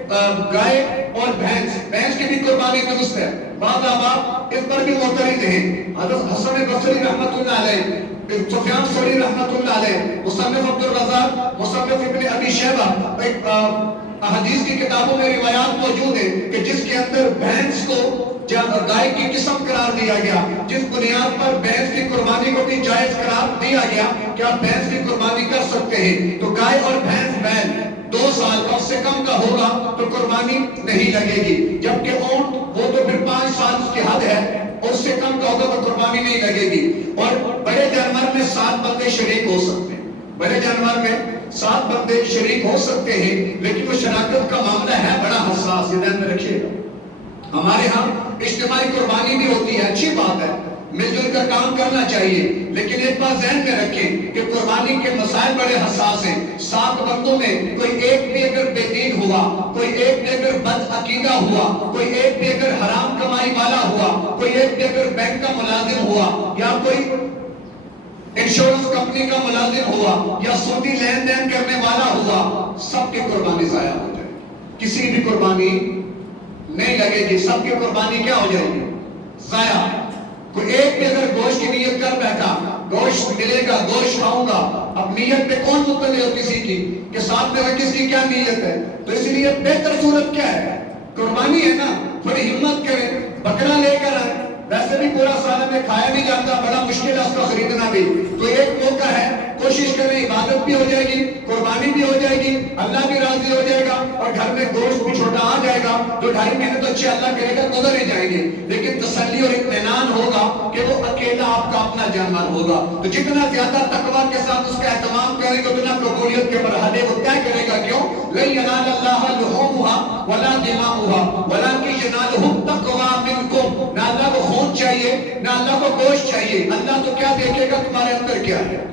گائے اور بھینس کی بھی قربانی درست ہے. بعض آپ اس پر بھی معترض ہیں. حضرت حسن بصری رحمۃ اللہ علیہ، سفیان ثوری رحمۃ اللہ علیہ، مصنف عبد الرزاق، مصنف ابن ابی شیبہ، حدیث کی کتابوں میں روایات موجود ہیں کہ جس کے اندر بھینس کو گائے کی قسم قرار دیا گیا، جس بنیاد پر بھینس کی قربانی کو بھی جائز قرار دیا گیا کہ آپ بھینس کی قربانی کر سکتے ہیں. تو گائے اور بھینس بیل 2 سال کا اس سے کم کا ہوگا تو قربانی نہیں لگے گی. جبکہ اونٹ وہ تو پھر 5 سال اس کی حد ہے، اس سے کم کا ہوگا تو قربانی نہیں لگے گی. اور بڑے جانور میں 7 بندے شریک ہو سکتے ہیں. بڑے جانور میں 7 بندے شریک ہو سکتے ہیں، لیکن وہ شراکت کا معاملہ ہے بڑا حساس. یہ ذہن میں رکھیے گا. ہمارے ہاں اجتماعی قربانی بھی ہوتی ہے، اچھی بات ہے، مل جل کر کام کرنا چاہیے. لیکن ایک بات ذہن میں رکھیں کہ قربانی کے مسائل بڑے حساس ہیں. 7 بندوں میں کوئی ایک بھی اگر بے دین ہوا، کوئی ایک بھی اگر بد عقیدہ ہوا، کوئی ایک بھی اگر حرام کمائی والا ہوا، کوئی ایک بھی اگر بینک کا ملازم ہوا، یا کوئی انشورنس کمپنی کا ملازم ہوا، یا سودی لین دین کرنے والا ہوا، سب کی قربانی ضائع ہو جائے. کسی بھی قربانی نہیں لگے گی. سب کی قربانی کیا ہو جائے گی؟ ضائع. کوئی ایک بھی اگر گوشت کی نیت کر بیٹھا، گوشت ملے گا، گوشت کھاؤں گا، اب نیت پہ کون مطلع ہو کسی کی کہ ساتھ میں کس کی کیا نیت ہے؟ تو اس لیے بہتر صورت کیا ہے؟ قربانی ہے نا، تھوڑی ہمت کریں، بکرا لے کر آئیں. ویسے بھی پورا سال میں کھایا نہیں جاتا، بڑا مشکل ہے اس کو خریدنا بھی. تو ایک موقع ہے، کوشش کریں، عبادت بھی ہو جائے گی، قربانی بھی ہو جائے گی، اللہ بھی راضی ہو جائے گا، اور گھر میں گوشت بھی چھوٹا آ جائے گا. جو 2.5 مہینے تو اچھے اللہ کرے گا گزر ہی جائیں گے، لیکن تسلی اور اطمینان ہوگا کہ وہ اکیلا آپ کا اپنا جانور ہوگا. تو جتنا زیادہ تقویٰ کے ساتھ اس کا اہتمام کریں گے اتنا قبولیت کے مرحلے وہ طے کرے گا. کیوں؟ لَن يَنَالَ اللَّهَ لُحُومُهَا وَلَا دِمَاؤُهَا وَلَكِنْ يَنَالُهُ التَّقْوَىٰ مِنكُمْ. نہ اللہ کو خون چاہیے، نہ اللہ کو گوشت چاہیے. اللہ تو کیا دیکھے گا؟ تمہارے اندر کیا ہے.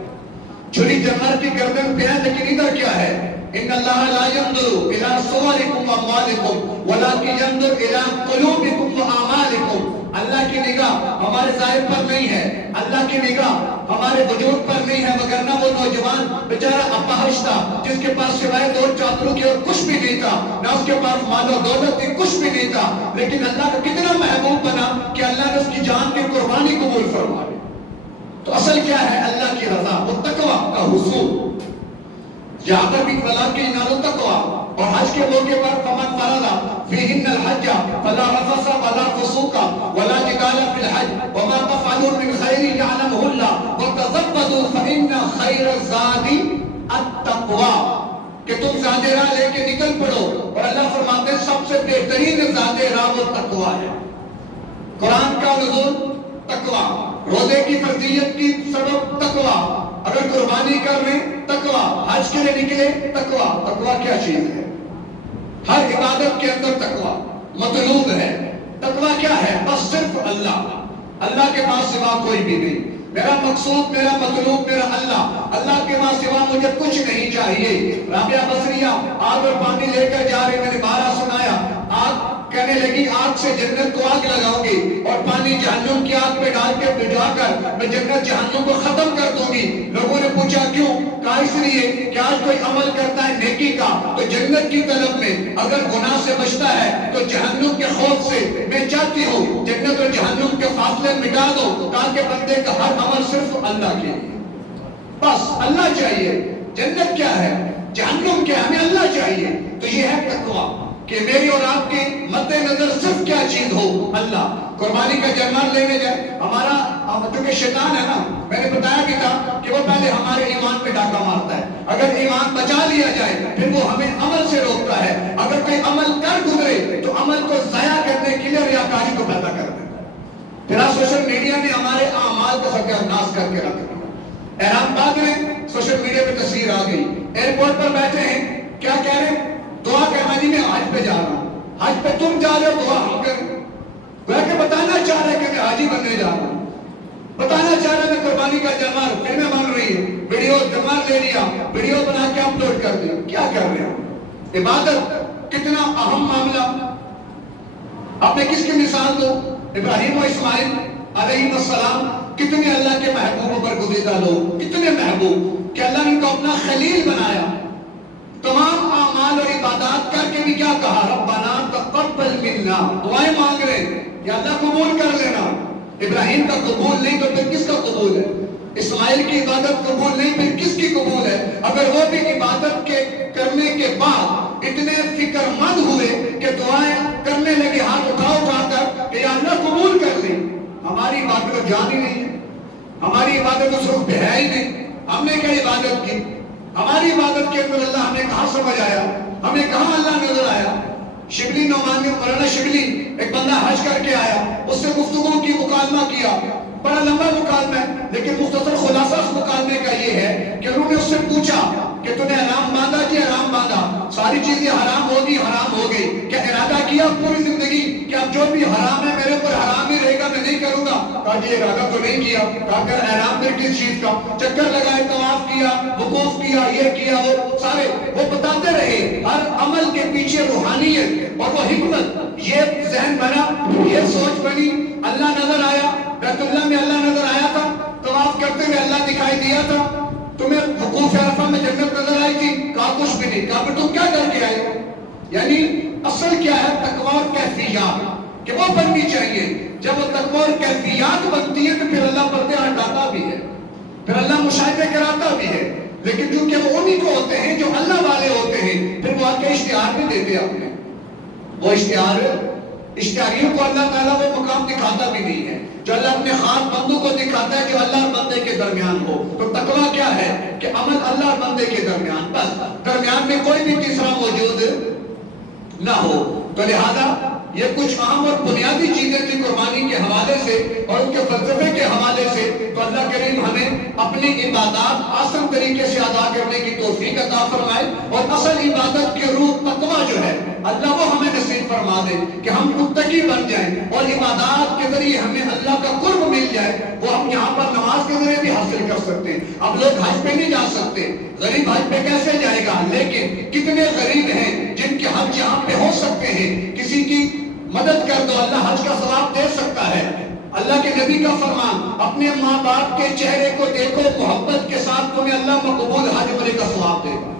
چھری جانور کی گردن پہ ہے، لیکن ادھر کیا ہے؟ ان اللہ لا ينظر الى صوركم واموالكم ولكن ينظر الى قلوبكم واعمالكم. اللہ کی نگاہ ہمارے ظاہر پر نہیں ہے، اللہ کی نگاہ ہمارے وجود پر نہیں ہے. وگرنہ وہ نوجوان بیچارہ اپاہج تھا، جس کے پاس سوائے 2 چادروں کے اور کچھ بھی نہیں تھا، نہ اس کے پاس مال و دولت تھی، کچھ بھی نہیں تھا، لیکن اللہ کا کتنا محبوب بنا کہ اللہ نے اس کی جان کی قربانی قبول فرما لی. تو اصل کیا ہے؟ اللہ کی رضا، وہ تقویٰ کا حصول. یہاں پر بھی طلاق کے انعام تقویٰ. اور حج کے موقع پر فمن فرض فیہن الحج فلا رفث ولا فسوق ولا جدال فی الحج وما تفعلوا من خیر یعلمہ اللہ وتزودوا فإن خیر الزاد التقویٰ. کہ تم زاد راہ لے کے نکل پڑو، اور اللہ فرماتے ہیں سب سے بہترین زاد راہ وہ تقویٰ ہے. قرآن کا نزول تقویٰ، روزے کی فرضیت کی سبب تقویٰ، اگر قربانی کر رہے تقویٰ، حج کے لیے نکلے تقویٰ. تقویٰ کیا چیز ہے؟ ہر عبادت کے اندر تقویٰ مطلوب ہے. تقویٰ کیا ہے؟ بس صرف اللہ کے پاس سوا کوئی بھی نہیں. میرا مقصود، میرا مطلوب، میرا اللہ کے پاس سوا مجھے کچھ نہیں چاہیے. رابعہ بصریہ آگ اور پانی لے کر جا رہے، میں نے 12 سنایا. آگ کہنے لگی آگ سے جنت کو آگ لگاؤں گی، اور پانی جہنم کی آگ پہ ڈال کے بجھا کر میں جنت جہنم کو ختم کر دوں گی. لوگوں نے پوچھا کیوں؟ کہا اس لیے کہ آج کوئی عمل کرتا ہے نیکی کا تو جنت کی طلب میں، اگر گناہ سے بچتا ہے تو جہنم کے خوف سے میں چاہتی ہوں جنت اور جہنم کے فاصلے مٹا دو، تاکہ بندے کا ہر عمل صرف اللہ کے لیے، بس اللہ چاہیے۔ جنت کیا ہے، جہنم کیا ہے، ہمیں اللہ چاہیے۔ تو یہ ہے تقویٰ کہ میری اور آپ کے مد نظر صرف کیا چیز ہو، اللہ۔ قربانی کا جانور لینے جائے، ہمارا کیونکہ شیطان ہے نا، میں نے بتایا بھی تھا کہ وہ پہلے ہمارے ایمان پہ ڈاکہ مارتا ہے، اگر ایمان بچا لیا جائے پھر وہ ہمیں عمل سے روکتا ہے، اگر کوئی عمل کر گزرے تو عمل کو ضائع کرنے کے لیے ریاکاری کو پیدا کر دیتا ہے۔ پھر آج سوشل میڈیا نے ہمارے اعمال کو ستیاناش کر کے رکھ دیا۔ احرام باندھ رہے ہیں، سوشل میڈیا پہ تصویر آ گئی، ایئرپورٹ پر بیٹھے ہیں، کیا کہہ رہے ہیں، دعا کرنا جی میں حج پہ جا رہا ہوں، حج پہ تم جا رہے ہو دعا ہم کریں، وہ کہ بتانا چاہ رہے کہ میں حاجی بننے جا رہا ہوں، بتانا چاہ رہے میں قربانی کا جانور فلمیں بن رہی ہے، ویڈیو جانور لے لیا، ویڈیو بنا کے اپلوڈ کر دیا، کیا کر رہے ہیں؟ عبادت کتنا اہم معاملہ۔ آپ نے کس کی مثال دو، ابراہیم و اسماعیل علیہ السلام کتنے اللہ کے محبوبوں پر گزیدہ لوگ، کتنے محبوب کہ اللہ نے ان کو اپنا خلیل بنایا۔ تمام اعمال اور عبادات کر کے بھی کیا کہا، ربنا تقبل منا، دعائیں مانگ رہے ہیں یا اللہ قبول کر لینا۔ ابراہیم کا قبول نہیں تو پھر کس کا قبول ہے؟ اسماعیل کی عبادت قبول نہیں پھر کس کی قبول ہے؟ اگر وہ بھی عبادت کے کرنے کے بعد اتنے فکر مند ہوئے کہ دعائیں کرنے لگے ہاتھ اٹھا کر کہ یا اللہ قبول کر لیں، ہماری عبادت جان ہی نہیں ہے، ہماری عبادت اس رخ پہ ہے ہی نہیں، ہم نے کیا عبادت کی؟ ہماری عبادت کے اندر اللہ ہمیں کہاں سمجھ آیا، ہمیں کہاں اللہ نظر آیا؟ شبلی نعمانی مولانا شبلی ایک بندہ حج کر کے آیا، اس سے گفتگو کی، مکالمہ کیا، بڑا لمبا مکالمہ ہے لیکن مختصر خلاصہ اس مکالمے کا یہ ہے کہ انہوں نے اس سے پوچھا کہ تو نے حرام باندھا جی حرام باندھا، ساری چیزیں حرام ہوگی، حرام ہو گئی، کیا ارادہ کیا پوری زندگی کہ اب جو بھی حرام ہے میرے اوپر حرام ہی رہے گا، میں نہیں کروں گا؟ کہا جی ارادہ تو نہیں کیا۔ کہا کہ احرام پھر کس چیز کا؟ چکر لگائے، طواف کیا، وقوف کیا، یہ کیا، وہ سارے وہ بتاتے رہے، ہر عمل کے پیچھے روحانیت اور وہ حکمت، یہ ذہن بنا، یہ سوچ بنی، اللہ نظر آیا، بیت اللہ میں اللہ نظر آیا تھا، طواف کرتے ہوئے اللہ دکھائی دیا تھا، تمہیں وقوف عرفہ میں جنت نظر آئی تھی؟ کہا کچھ بھی نہیں۔ کہا پھر تم کیا کر کے آئے ہو؟ یعنی اصل کیا ہے، تقویٰ اور کیفیات کہ وہ بننی چاہیے۔ جب وہ تقویٰ اور کیفیات بنتی ہے تو پھر اللہ پردے ہٹاتا بھی ہے، پھر اللہ مشاہدے کراتا بھی ہے، لیکن کیونکہ وہ انہی کو ہوتے ہیں جو اللہ والے ہوتے ہیں، پھر وہ آ کے اشتہار بھی دیتے اپنے، وہ اشتہاریوں کو اللہ تعالیٰ وہ مقام دکھاتا بھی نہیں ہے جو اللہ اپنے خاص بندوں کو دکھاتا ہے، جو اللہ اور بندے کے درمیان ہو۔ تو تقویٰ کیا ہے کہ عمل اللہ اور بندے کے درمیان، بس درمیان میں کوئی بھی تیسرا موجود نہ ہو۔ تو لہذا یہ کچھ اہم اور بنیادی چیزیں تھی قربانی کے حوالے سے اور ان کے فلسفے کے حوالے سے۔ تو اللہ کریم ہمیں اپنی عبادات آسان طریقے سے ادا کرنے کی توفیق عطا فرمائے، اور اصل عبادت کی روح تقویٰ جو ہے اللہ وہ ہمیں نصیب فرما دے کہ ہم متقی بن جائیں اور عبادات کے ذریعے ہمیں اللہ کا قرب مل جائے، وہ ہم یہاں پر نماز کے ذریعے بھی حاصل کر سکتے ہیں۔ اب لوگ حج پہ نہیں جا سکتے، غریب حج پہ کیسے جائے گا؟ لیکن کتنے غریب ہیں جن کے حج یہاں پہ ہو سکتے ہیں، کسی کی مدد کر دو، اللہ حج کا ثواب دے سکتا ہے۔ اللہ کے نبی کا فرمان، اپنے ماں باپ کے چہرے کو دیکھو محبت کے ساتھ، تمہیں اللہ مقبول حج عمرے کا ثواب دے گا۔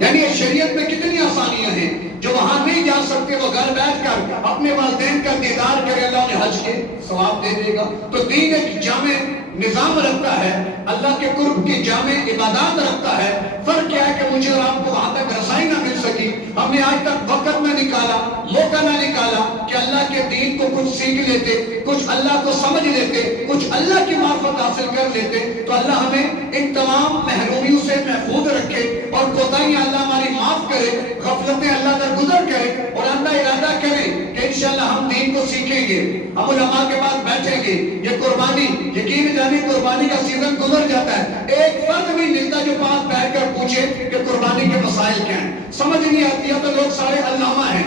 یعنی شریعت میں کتنی آسانیاں ہیں، جو وہاں نہیں جا سکتے وہ گھر بیٹھ کر اپنے والدین کا دیدار کرے، اللہ انہیں حج کے ثواب دے دے گا۔ تو دین ایک جامع نظام رکھتا ہے، اللہ کے قرب کی جامع عبادات رکھتا ہے۔ فرق کیا ہے کہ مجھے اور آپ کو وہاں تک رسائی نہ مل سکی، ہم نے آج تک وقت نہ نکالا، موقع نہ نکالا کہ اللہ کے دین کو کچھ سیکھ لیتے، کچھ اللہ کو سمجھ لیتے، کچھ اللہ کی معرفت حاصل کر لیتے۔ تو اللہ ہمیں ان تمام محرومیوں سے محفوظ رکھے اور کوتاہیاں اللہ ہماری معاف کرے، غفلتیں اللہ درگزر کرے، اور اللہ ارادہ کرے کہ انشاءاللہ ہم دین کو سیکھیں گے، ہم علماء کے پاس بیٹھیں گے۔ یہ قربانی، یقین جانے قربانی کا سیزن گزر جاتا ہے، ایک فرد نہیں ملتا جو پاس بیٹھ کر پوچھے کہ قربانی کے مسائل کیا ہیں، سمجھ نہیں آتی۔ یا تو لوگ سارے علامہ ہیں،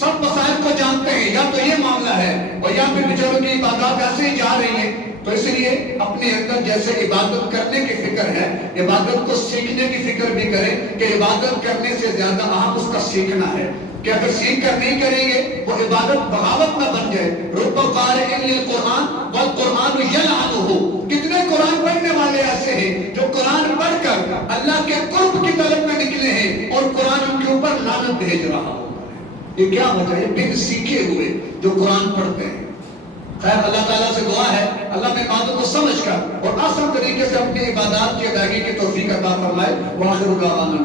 سب مسائل کو جانتے ہیں، یا تو یہ معاملہ ہے، اور یا پھر بیچاروں کی عبادات ایسے ہی جا رہی ہیں۔ تو اس لیے اپنے اندر جیسے عبادت کرنے کی فکر ہے، عبادت کو سیکھنے کی فکر بھی کریں کہ عبادت کرنے سے زیادہ اہم اس کا سیکھنا ہے۔ کہ اگر سیکھ کر نہیں کریں گے وہ عبادت بغاوت نہ بن جائے. رب قارئ للقرآن والقرآن یلعنہ. کتنے قرآن پڑھنے والے ایسے ہیں جو قرآن پڑھ کر اللہ کے قرب کی طلب میں نکلے ہیں اور قرآن ان کے اوپر لعنت بھیج رہا ہوتا ہے. یہ کیا وجہ ہے؟ بن سیکھے ہوئے جو قرآن پڑھتے ہیں. خیر اللہ تعالیٰ سے دعا ہے اللہ میں باتوں کو سمجھ کر اور آسان طریقے سے اپنی عبادات کی ادائیگی کی توفیق عطا فرمائے. وآخر دعوانا